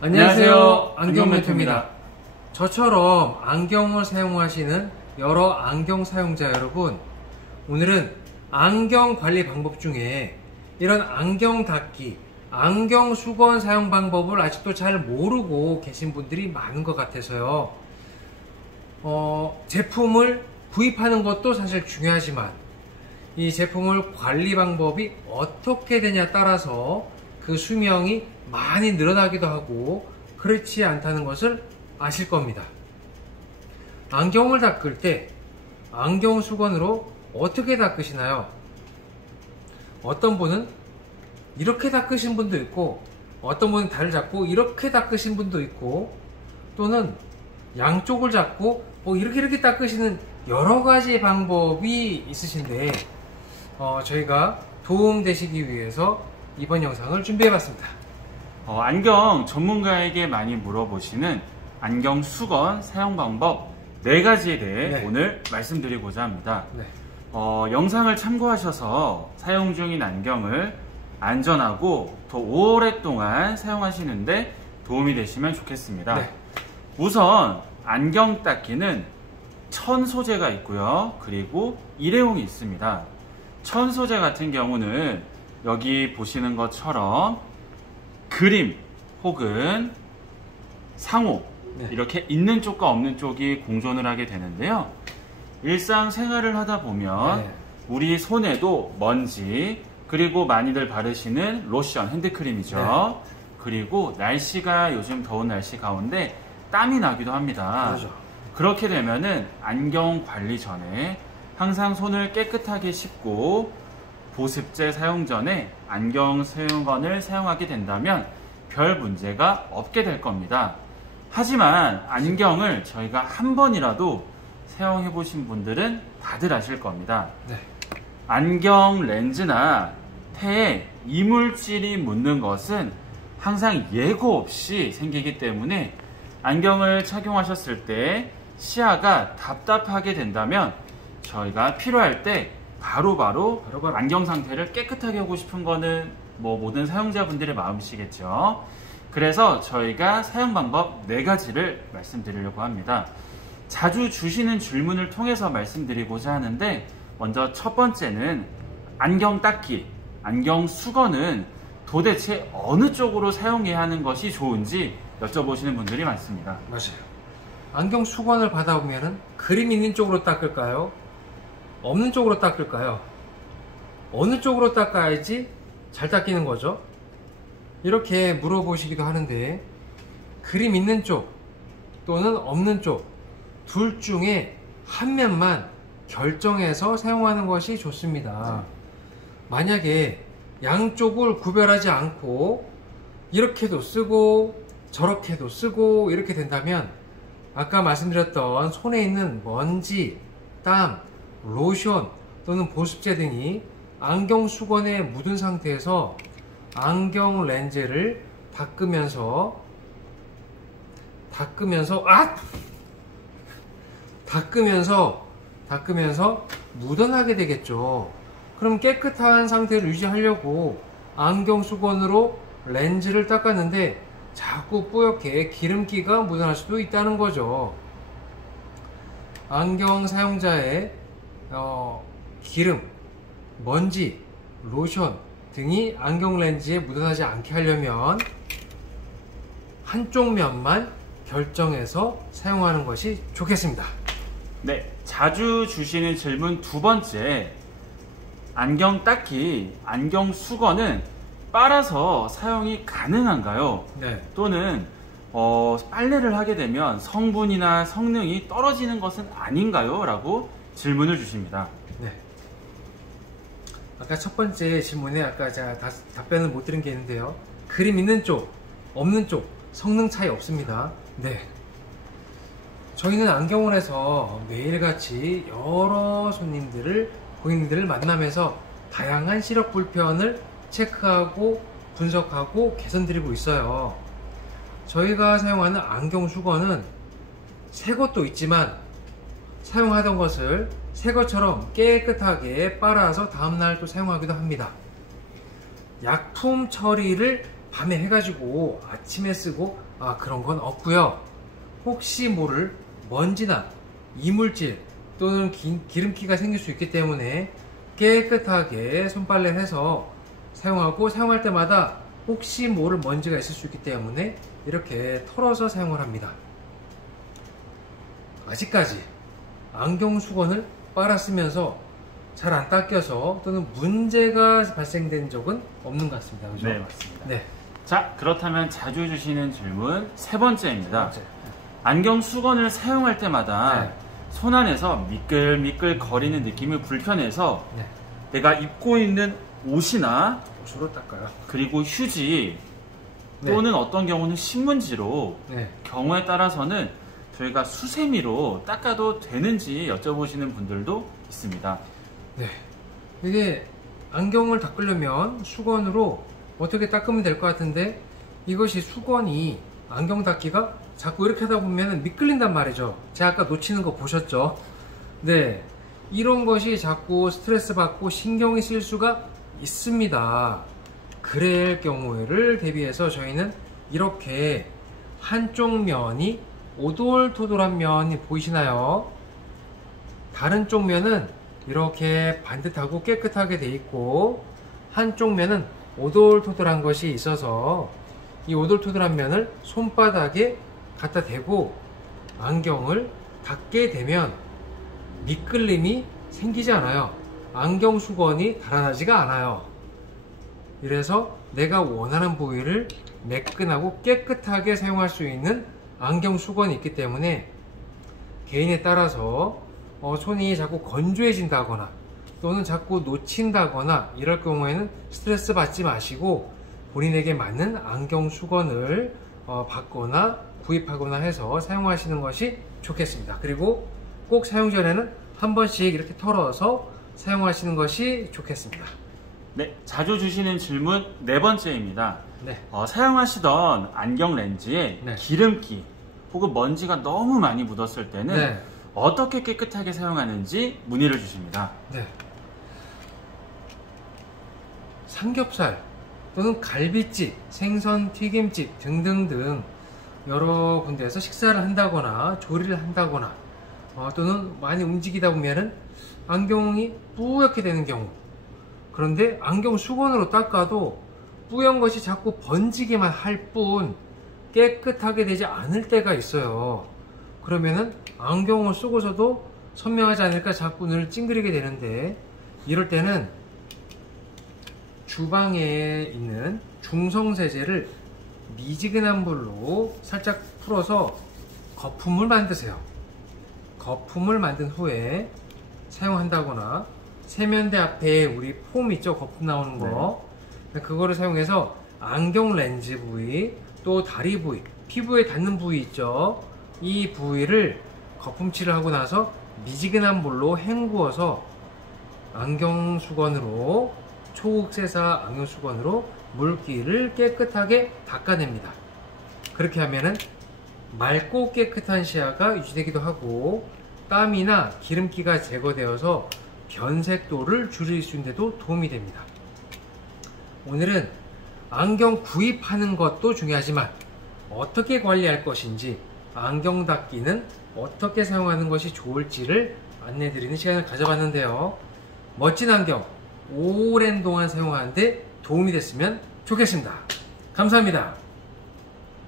안녕하세요. 안경멘토입니다. 저처럼 안경을 사용하시는 여러 안경 사용자 여러분, 오늘은 안경 관리 방법 중에 이런 안경 닦기, 안경 수건 사용 방법을 아직도 잘 모르고 계신 분들이 많은 것 같아서요. 제품을 구입하는 것도 사실 중요하지만 이 제품을 관리 방법이 어떻게 되냐 따라서 그 수명이 많이 늘어나기도 하고 그렇지 않다는 것을 아실 겁니다. 안경을 닦을 때 안경 수건으로 어떻게 닦으시나요? 어떤 분은 이렇게 닦으신 분도 있고, 어떤 분은 달을 잡고 이렇게 닦으신 분도 있고, 또는 양쪽을 잡고 이렇게 닦으시는 여러 가지 방법이 있으신데, 저희가 도움되시기 위해서 이번 영상을 준비해봤습니다. 안경 전문가에게 많이 물어보시는 안경 수건 사용 방법 4가지에 대해 오늘 말씀드리고자 합니다. 영상을 참고하셔서 사용 중인 안경을 안전하고 더 오랫동안 사용하시는데 도움이 되시면 좋겠습니다. 우선 안경 닦기는 천 소재가 있고요. 그리고 일회용이 있습니다. 천 소재 같은 경우는 여기 보시는 것처럼 그림 혹은 상호 이렇게 있는 쪽과 없는 쪽이 공존을 하게 되는데요. 일상생활을 하다 보면 우리 손에도 먼지, 그리고 많이들 바르시는 로션, 핸드크림이죠. 그리고 날씨가 요즘 더운 날씨 가운데 땀이 나기도 합니다. 그렇게 되면은 안경 관리 전에 항상 손을 깨끗하게 씻고 보습제 사용 전에 안경 수건을 사용하게 된다면 별 문제가 없게 될 겁니다. 하지만 안경을 저희가 한 번이라도 사용해 보신 분들은 다들 아실 겁니다. 안경 렌즈나 테에 이물질이 묻는 것은 항상 예고 없이 생기기 때문에 안경을 착용하셨을 때 시야가 답답하게 된다면 저희가 필요할 때 바로바로 안경 상태를 깨끗하게 하고 싶은 거는 모든 사용자분들의 마음이시겠죠. 그래서 저희가 사용 방법 4가지를 말씀드리려고 합니다. 자주 주시는 질문을 통해서 말씀드리고자 하는데, 먼저 첫 번째는 안경 닦기, 안경 수건은 도대체 어느 쪽으로 사용해야 하는 것이 좋은지 여쭤보시는 분들이 많습니다. 맞아요. 안경 수건을 받아보면 그림 있는 쪽으로 닦을까요? 없는 쪽으로 닦을까요? 어느 쪽으로 닦아야지 잘 닦이는 거죠? 이렇게 물어보시기도 하는데, 그림 있는 쪽 또는 없는 쪽 둘 중에 한 면만 결정해서 사용하는 것이 좋습니다. 만약에 양쪽을 구별하지 않고 이렇게도 쓰고 저렇게도 쓰고 이렇게 된다면 아까 말씀드렸던 손에 있는 먼지, 땀, 로션 또는 보습제 등이 안경 수건에 묻은 상태에서 안경 렌즈를 닦으면서 묻어나게 되겠죠. 그럼 깨끗한 상태를 유지하려고 안경 수건으로 렌즈를 닦았는데 자꾸 뿌옇게 기름기가 묻어날 수도 있다는 거죠. 안경 사용자의 기름, 먼지, 로션 등이 안경 렌즈에 묻어나지 않게 하려면 한쪽 면만 결정해서 사용하는 것이 좋겠습니다. 자주 주시는 질문 2번째, 안경 닦기, 안경 수건은 빨아서 사용이 가능한가요? 또는 빨래를 하게 되면 성분이나 성능이 떨어지는 것은 아닌가요? 라고 질문을 주십니다. 아까 첫 번째 질문에 아까 제가 답변을 못 드린 게 있는데요. 그림 있는 쪽, 없는 쪽 성능 차이 없습니다. 저희는 안경원에서 매일같이 여러 고객님들을 만나면서 다양한 시력 불편을 체크하고 분석하고 개선드리고 있어요. 저희가 사용하는 안경 수건은 새 것도 있지만 사용하던 것을 새 것처럼 깨끗하게 빨아서 다음날 또 사용하기도 합니다. 약품 처리를 밤에 해가지고 아침에 쓰고 그런 건 없고요. 혹시 모를 먼지나 이물질 또는 기름기가 생길 수 있기 때문에 깨끗하게 손빨래를 해서 사용하고, 사용할 때마다 혹시 모를 먼지가 있을 수 있기 때문에 이렇게 털어서 사용을 합니다. 아직까지 안경 수건을 빨아 쓰면서 잘 안 닦여서 또는 문제가 발생된 적은 없는 것 같습니다. 그죠? 네, 맞습니다. 네. 자, 그렇다면 자주 해주시는 질문 세 번째입니다. 안경 수건을 사용할 때마다 손 안에서 미끌미끌 거리는 느낌이 불편해서 내가 입고 있는 옷이나 주로 닦아요. 그리고 휴지 또는 어떤 경우는 신문지로 경우에 따라서는 저희가 수세미로 닦아도 되는지 여쭤보시는 분들도 있습니다. 네, 이게 안경을 닦으려면 수건으로 어떻게 닦으면 될 것 같은데, 이것이 수건이 안경 닦기가 자꾸 이렇게 하다 보면 미끌린단 말이죠. 제가 아까 놓치는 거 보셨죠? 네, 이런 것이 자꾸 스트레스 받고 신경이 쓸 수가 있습니다. 그럴 경우를 대비해서 저희는 이렇게 한쪽 면이 오돌토돌한 면이 보이시나요? 다른 쪽 면은 이렇게 반듯하고 깨끗하게 돼 있고, 한쪽 면은 오돌토돌한 것이 있어서 이 오돌토돌한 면을 손바닥에 갖다 대고 안경을 닦게 되면 미끌림이 생기지 않아요. 안경 수건이 달아나지가 않아요. 이래서 내가 원하는 부위를 매끈하고 깨끗하게 사용할 수 있는 안경 수건이 있기 때문에 개인에 따라서 손이 자꾸 건조해진다거나 또는 자꾸 놓친다거나 이럴 경우에는 스트레스 받지 마시고 본인에게 맞는 안경 수건을 받거나 구입하거나 해서 사용하시는 것이 좋겠습니다. 그리고 꼭 사용 전에는 한 번씩 이렇게 털어서 사용하시는 것이 좋겠습니다. 네, 자주 주시는 질문 네 번째입니다. 네. 사용하시던 안경 렌즈에 기름기 혹은 먼지가 너무 많이 묻었을 때는 어떻게 깨끗하게 사용하는지 문의를 주십니다. 네. 삼겹살 또는 갈비집, 생선 튀김집 등등등 여러 군데에서 식사를 한다거나 조리를 한다거나 또는 많이 움직이다 보면은 안경이 뿌옇게 되는 경우, 그런데 안경 수건으로 닦아도 뿌연 것이 자꾸 번지기만 할 뿐 깨끗하게 되지 않을 때가 있어요. 그러면은 안경을 쓰고서도 선명하지 않을까 자꾸 눈을 찡그리게 되는데, 이럴 때는 주방에 있는 중성세제를 미지근한 불로 살짝 풀어서 거품을 만드세요. 거품을 만든 후에 사용한다거나, 세면대 앞에 우리 폼 있죠? 거품 나오는 거. 그거를 사용해서 안경 렌즈 부위, 또 다리 부위, 피부에 닿는 부위 있죠? 이 부위를 거품칠을 하고 나서 미지근한 물로 헹구어서 안경 수건으로, 초극세사 안경 수건으로 물기를 깨끗하게 닦아냅니다. 그렇게 하면은 맑고 깨끗한 시야가 유지되기도 하고 땀이나 기름기가 제거되어서 변색도를 줄일 수 있는데도 도움이 됩니다. 오늘은 안경 구입하는 것도 중요하지만 어떻게 관리할 것인지, 안경 닦기는 어떻게 사용하는 것이 좋을지를 안내드리는 시간을 가져봤는데요. 멋진 안경 오랜 동안 사용하는데 도움이 됐으면 좋겠습니다. 감사합니다.